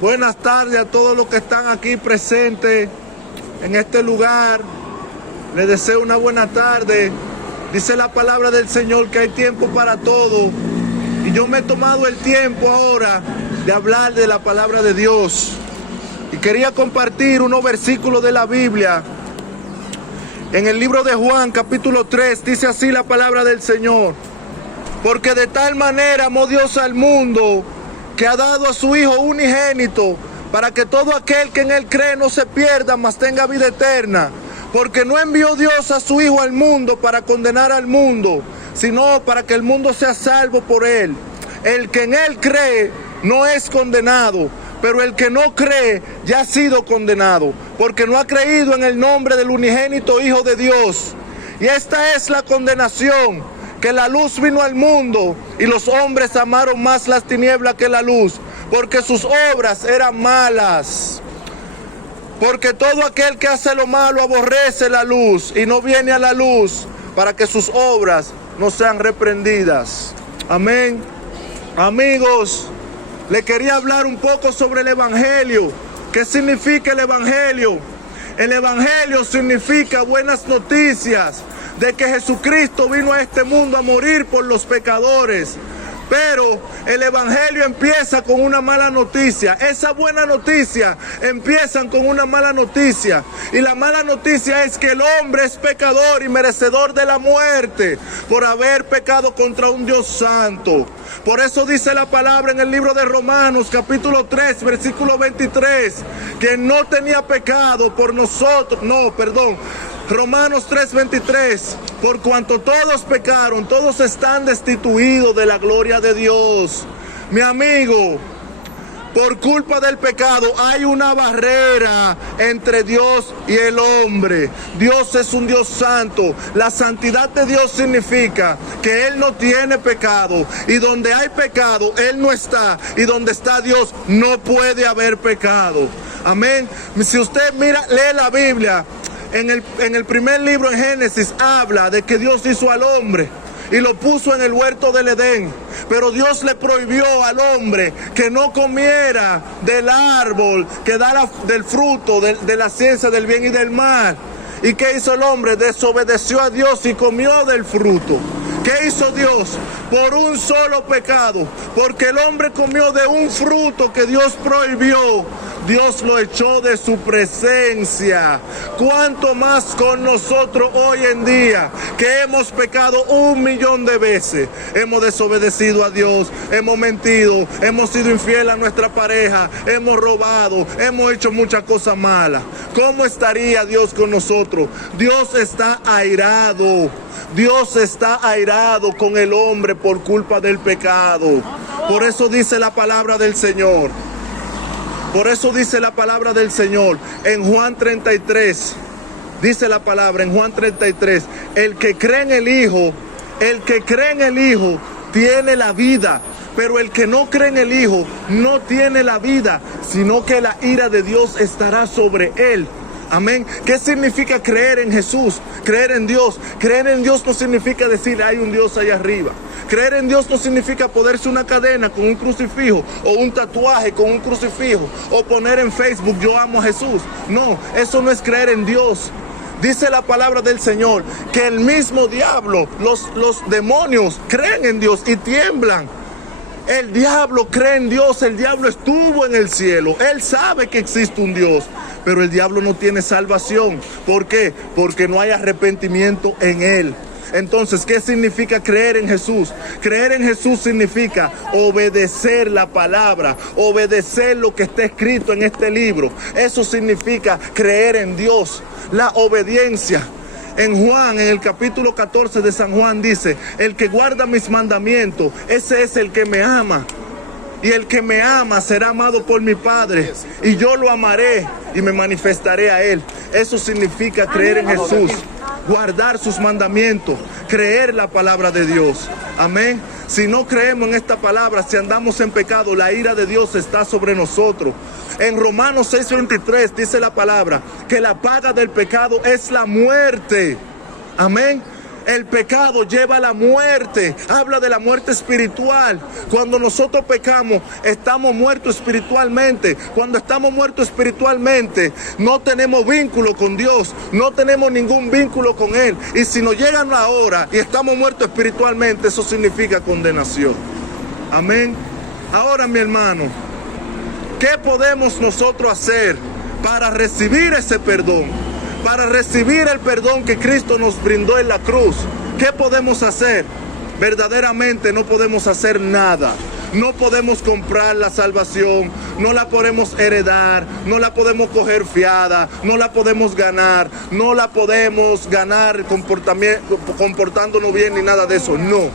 Buenas tardes a todos los que están aquí presentes en este lugar. Les deseo una buena tarde. Dice la palabra del Señor que hay tiempo para todo. Y yo me he tomado el tiempo ahora de hablar de la palabra de Dios. Y quería compartir unos versículos de la Biblia. En el libro de Juan, capítulo 3, dice así la palabra del Señor. Porque de tal manera amó Dios al mundo, que ha dado a su Hijo unigénito, para que todo aquel que en Él cree no se pierda, mas tenga vida eterna. Porque no envió Dios a su Hijo al mundo para condenar al mundo, sino para que el mundo sea salvo por Él. El que en Él cree no es condenado, pero el que no cree ya ha sido condenado, porque no ha creído en el nombre del unigénito Hijo de Dios. Y esta es la condenación, que la luz vino al mundo y los hombres amaron más las tinieblas que la luz, porque sus obras eran malas. Porque todo aquel que hace lo malo aborrece la luz y no viene a la luz, para que sus obras no sean reprendidas. Amén. Amigos, le quería hablar un poco sobre el Evangelio. ¿Qué significa el Evangelio? El Evangelio significa buenas noticias de que Jesucristo vino a este mundo a morir por los pecadores. Pero el Evangelio empieza con una mala noticia. Esa buena noticia empiezan con una mala noticia. Y la mala noticia es que el hombre es pecador y merecedor de la muerte por haber pecado contra un Dios santo. Por eso dice la palabra en el libro de Romanos, capítulo 3, versículo 23, que no tenía pecado por nosotros. Romanos 3:23, por cuanto todos pecaron, todos están destituidos de la gloria de Dios. Mi amigo, por culpa del pecado hay una barrera entre Dios y el hombre. Dios es un Dios santo. La santidad de Dios significa que Él no tiene pecado. Y donde hay pecado, Él no está. Y donde está Dios, no puede haber pecado. Amén. Si usted lee la Biblia, en el primer libro, en Génesis, habla de que Dios hizo al hombre y lo puso en el huerto del Edén. Pero Dios le prohibió al hombre que no comiera del árbol que da del fruto de la ciencia del bien y del mal. ¿Y qué hizo el hombre? Desobedeció a Dios y comió del fruto. ¿Qué hizo Dios? Por un solo pecado, porque el hombre comió de un fruto que Dios prohibió, Dios lo echó de su presencia. ¿Cuánto más con nosotros hoy en día, que hemos pecado 1.000.000 de veces? Hemos desobedecido a Dios, hemos mentido, hemos sido infiel a nuestra pareja, hemos robado, hemos hecho muchas cosas malas. ¿Cómo estaría Dios con nosotros? Dios está airado. Dios está airado con el hombre por culpa del pecado. Por eso dice la palabra del Señor. Por eso dice la palabra del Señor en Juan 33. Dice la palabra en Juan 33. El que cree en el Hijo tiene la vida. Pero el que no cree en el Hijo no tiene la vida, sino que la ira de Dios estará sobre él. Amén. ¿Qué significa creer en Jesús? Creer en Dios. Creer en Dios no significa decir hay un Dios allá arriba. Creer en Dios no significa ponerse una cadena con un crucifijo o un tatuaje con un crucifijo o poner en Facebook yo amo a Jesús. No, eso no es creer en Dios. Dice la palabra del Señor que el mismo diablo, los demonios creen en Dios y tiemblan. El diablo cree en Dios, el diablo estuvo en el cielo, él sabe que existe un Dios, pero el diablo no tiene salvación. ¿Por qué? Porque no hay arrepentimiento en él. Entonces, ¿qué significa creer en Jesús? Creer en Jesús significa obedecer la palabra, obedecer lo que está escrito en este libro. Eso significa creer en Dios, la obediencia. En Juan, en el capítulo 14 de San Juan dice, el que guarda mis mandamientos, ese es el que me ama. Y el que me ama será amado por mi Padre. Y yo lo amaré y me manifestaré a él. Eso significa creer en Jesús. Guardar sus mandamientos. Creer la palabra de Dios. Amén. Si no creemos en esta palabra, si andamos en pecado, la ira de Dios está sobre nosotros. En Romanos 6:23 dice la palabra que la paga del pecado es la muerte. Amén. El pecado lleva a la muerte. Habla de la muerte espiritual. Cuando nosotros pecamos, estamos muertos espiritualmente. Cuando estamos muertos espiritualmente, no tenemos vínculo con Dios. No tenemos ningún vínculo con Él. Y si nos llegan la hora y estamos muertos espiritualmente, eso significa condenación. Amén. Ahora, mi hermano, ¿qué podemos nosotros hacer para recibir ese perdón? Para recibir el perdón que Cristo nos brindó en la cruz. ¿Qué podemos hacer? Verdaderamente no podemos hacer nada. No podemos comprar la salvación, no la podemos heredar, no la podemos coger fiada, no la podemos ganar, no la podemos ganar comportándonos bien ni nada de eso. No.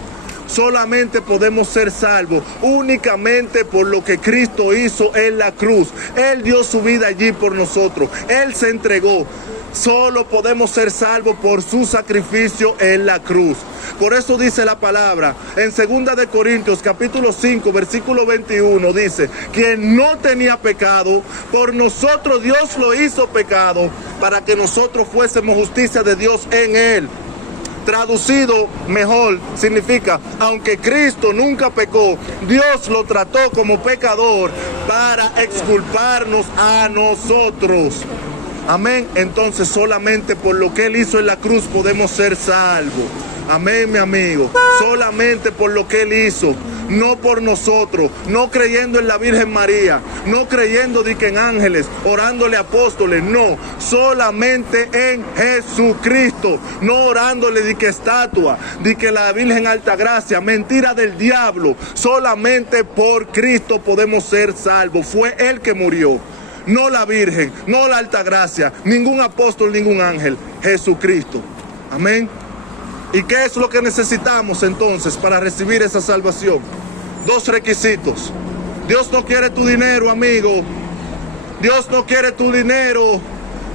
Solamente podemos ser salvos únicamente por lo que Cristo hizo en la cruz. Él dio su vida allí por nosotros. Él se entregó. Solo podemos ser salvos por su sacrificio en la cruz. Por eso dice la palabra en 2 de Corintios capítulo 5 versículo 21, dice: quien no tenía pecado, por nosotros Dios lo hizo pecado, para que nosotros fuésemos justicia de Dios en él. Traducido mejor, significa, aunque Cristo nunca pecó, Dios lo trató como pecador para exculparnos a nosotros. Amén. Entonces solamente por lo que Él hizo en la cruz podemos ser salvos. Amén, mi amigo. Solamente por lo que Él hizo. No por nosotros. No creyendo en la Virgen María. No creyendo de que en ángeles. Orándole a apóstoles. No. Solamente en Jesucristo. No orándole de que estatua. De que la Virgen Altagracia. Mentira del diablo. Solamente por Cristo podemos ser salvos. Fue Él que murió. No la Virgen, no la Altagracia, ningún apóstol, ningún ángel, Jesucristo. Amén. ¿Y qué es lo que necesitamos entonces para recibir esa salvación? 2 requisitos. Dios no quiere tu dinero, amigo. Dios no quiere tu dinero.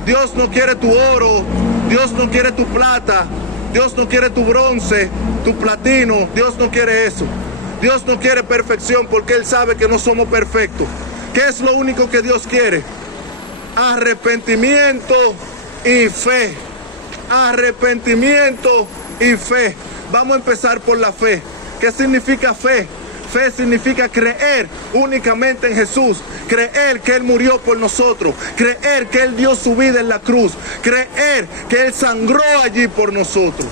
Dios no quiere tu oro. Dios no quiere tu plata. Dios no quiere tu bronce, tu platino. Dios no quiere eso. Dios no quiere perfección porque Él sabe que no somos perfectos. ¿Qué es lo único que Dios quiere? Arrepentimiento y fe. Arrepentimiento y fe. Vamos a empezar por la fe. ¿Qué significa fe? Fe significa creer únicamente en Jesús. Creer que Él murió por nosotros. Creer que Él dio su vida en la cruz. Creer que Él sangró allí por nosotros.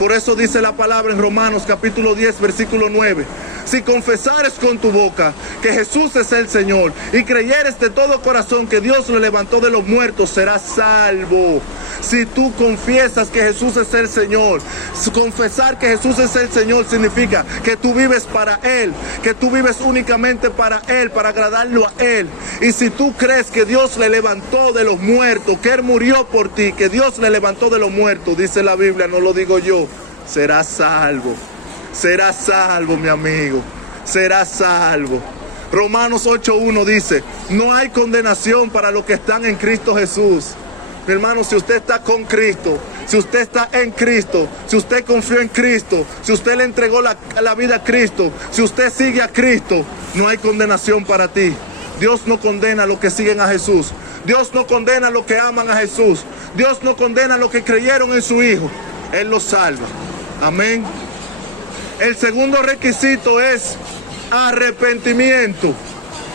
Por eso dice la palabra en Romanos capítulo 10 versículo 9. Si confesares con tu boca que Jesús es el Señor y creyeres de todo corazón que Dios lo levantó de los muertos, serás salvo. Si tú confiesas que Jesús es el Señor, confesar que Jesús es el Señor significa que tú vives para Él, que tú vives únicamente para Él, para agradarlo a Él. Y si tú crees que Dios le levantó de los muertos, que Él murió por ti, que Dios le levantó de los muertos, dice la Biblia, no lo digo yo, serás salvo. Serás salvo, mi amigo. Serás salvo. Romanos 8:1 dice: no hay condenación para los que están en Cristo Jesús. Mi hermano, si usted está con Cristo, si usted está en Cristo, si usted confió en Cristo, si usted le entregó la vida a Cristo, si usted sigue a Cristo, no hay condenación para ti. Dios no condena a los que siguen a Jesús. Dios no condena a los que aman a Jesús. Dios no condena a los que creyeron en su Hijo. Él los salva. Amén. El segundo requisito es arrepentimiento.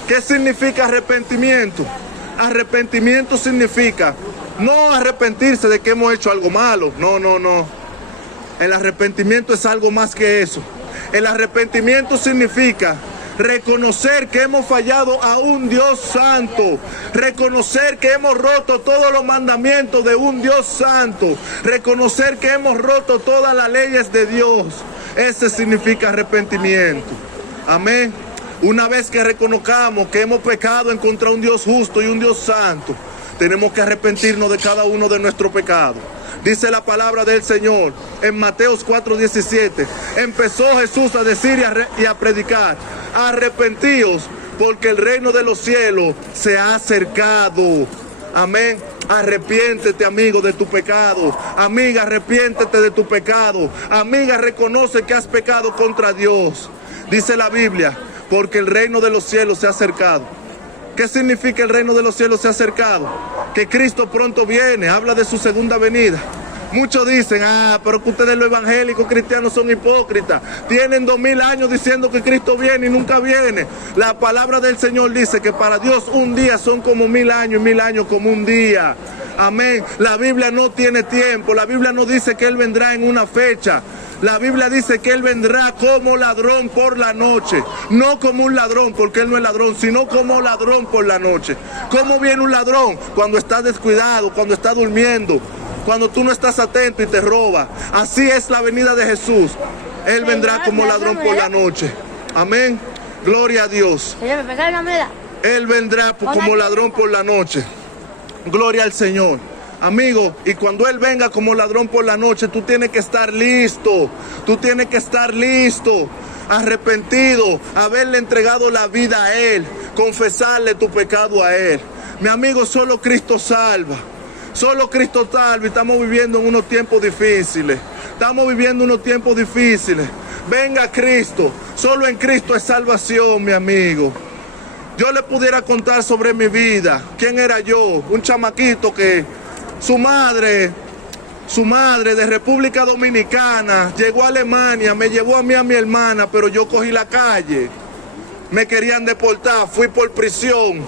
¿Qué significa arrepentimiento? Arrepentimiento significa no arrepentirse de que hemos hecho algo malo. No, no, no. El arrepentimiento es algo más que eso. El arrepentimiento significa reconocer que hemos fallado a un Dios santo, reconocer que hemos roto todos los mandamientos de un Dios santo, reconocer que hemos roto todas las leyes de Dios. Ese significa arrepentimiento. Amén. Una vez que reconozcamos que hemos pecado en contra de un Dios justo y un Dios santo, tenemos que arrepentirnos de cada uno de nuestros pecados. Dice la palabra del Señor en Mateos 4:17. Empezó Jesús a decir y a predicar: arrepentíos, porque el reino de los cielos se ha acercado. Amén. Arrepiéntete, amigo, de tu pecado. Amiga, arrepiéntete de tu pecado. Amiga, reconoce que has pecado contra Dios. Dice la Biblia: porque el reino de los cielos se ha acercado. ¿Qué significa el reino de los cielos se ha acercado? Que Cristo pronto viene. Habla de su segunda venida. Muchos dicen, pero que ustedes los evangélicos cristianos son hipócritas. Tienen 2000 años diciendo que Cristo viene y nunca viene. La palabra del Señor dice que para Dios un día son como 1000 años y 1000 años como un día. Amén. La Biblia no tiene tiempo. La Biblia no dice que Él vendrá en una fecha. La Biblia dice que Él vendrá como ladrón por la noche. No como un ladrón, porque Él no es ladrón, sino como ladrón por la noche. ¿Cómo viene un ladrón? Cuando está descuidado, cuando está durmiendo, cuando tú no estás atento y te roba. Así es la venida de Jesús. Él vendrá como ladrón por la noche. Amén. Gloria a Dios. Él vendrá como ladrón por la noche. Gloria al Señor. Amigo, y cuando Él venga como ladrón por la noche, tú tienes que estar listo. Tú tienes que estar listo, arrepentido, haberle entregado la vida a Él, confesarle tu pecado a Él. Mi amigo, solo Cristo salva. Solo Cristo salva, y estamos viviendo en unos tiempos difíciles. Estamos viviendo unos tiempos difíciles. Venga Cristo. Solo en Cristo es salvación, mi amigo. Yo le pudiera contar sobre mi vida. ¿Quién era yo? Un chamaquito que su madre de República Dominicana llegó a Alemania, me llevó a mí a mi hermana, pero yo cogí la calle. Me querían deportar, fui por prisión.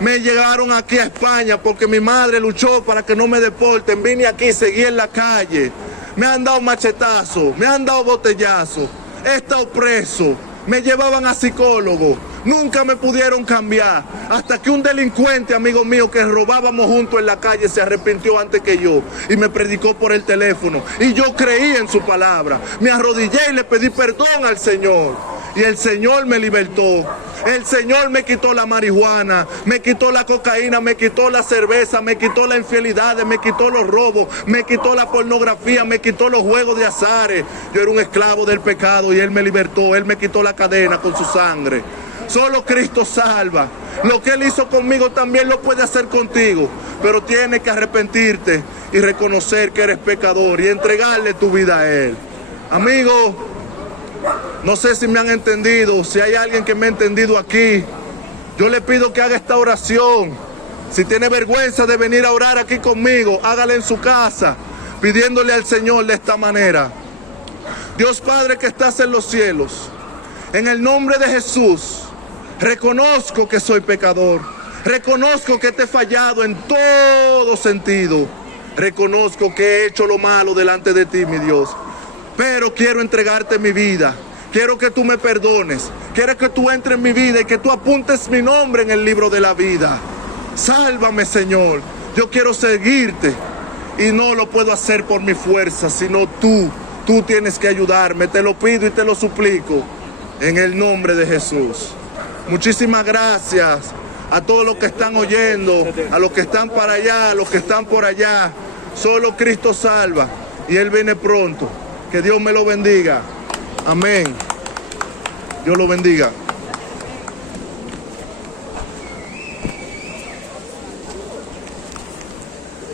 Me llegaron aquí a España porque mi madre luchó para que no me deporten. Vine aquí, seguí en la calle. Me han dado machetazos, me han dado botellazos. He estado preso, me llevaban a psicólogo. Nunca me pudieron cambiar, hasta que un delincuente, amigo mío, que robábamos juntos en la calle, se arrepintió antes que yo y me predicó por el teléfono. Y yo creí en su palabra, me arrodillé y le pedí perdón al Señor. Y el Señor me libertó. El Señor me quitó la marihuana, me quitó la cocaína, me quitó la cerveza, me quitó la infidelidad, me quitó los robos, me quitó la pornografía, me quitó los juegos de azares. Yo era un esclavo del pecado y Él me libertó. Él me quitó la cadena con su sangre. Solo Cristo salva. Lo que Él hizo conmigo también lo puede hacer contigo. Pero tienes que arrepentirte y reconocer que eres pecador y entregarle tu vida a Él. Amigo, no sé si me han entendido. Si hay alguien que me ha entendido aquí, yo le pido que haga esta oración. Si tiene vergüenza de venir a orar aquí conmigo, hágala en su casa, pidiéndole al Señor de esta manera. Dios Padre que estás en los cielos, en el nombre de Jesús, reconozco que soy pecador. Reconozco que te he fallado en todo sentido. Reconozco que he hecho lo malo delante de ti, mi Dios. Pero quiero entregarte mi vida. Quiero que tú me perdones. Quiero que tú entres en mi vida y que tú apuntes mi nombre en el libro de la vida. Sálvame, Señor. Yo quiero seguirte. Y no lo puedo hacer por mi fuerza, sino tú. Tú tienes que ayudarme. Te lo pido y te lo suplico. En el nombre de Jesús. Muchísimas gracias a todos los que están oyendo, a los que están para allá, a los que están por allá. Solo Cristo salva y Él viene pronto. Que Dios me lo bendiga. Amén. Dios lo bendiga.